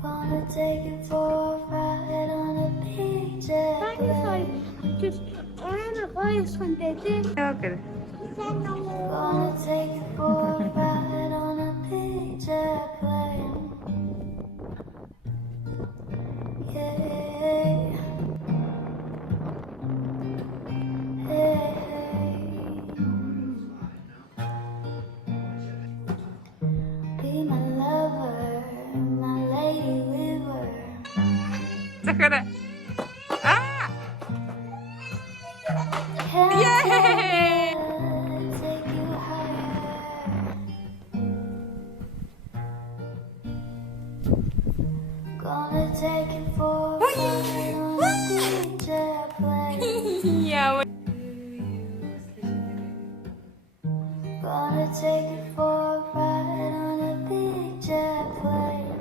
Gonna take you for a ride on a beach jet plane. Gonna take you for a ride on a beach jet plane. Yeah. Hey. Be my lover, my lady river. だからあ Can Yay! take you higher. Gonna take you for a ride on a beach jet plane. いや Gonna take you for a ride on a beach jet plane.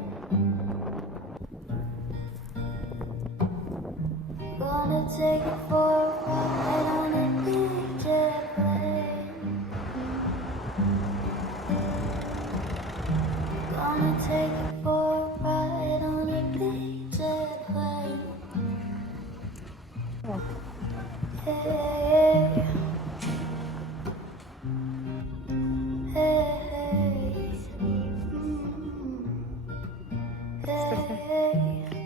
Gonna take you for a ride on a beach jet plane. Gonna take you for a ride on a beach jet plane. Hey. Hey. Hey.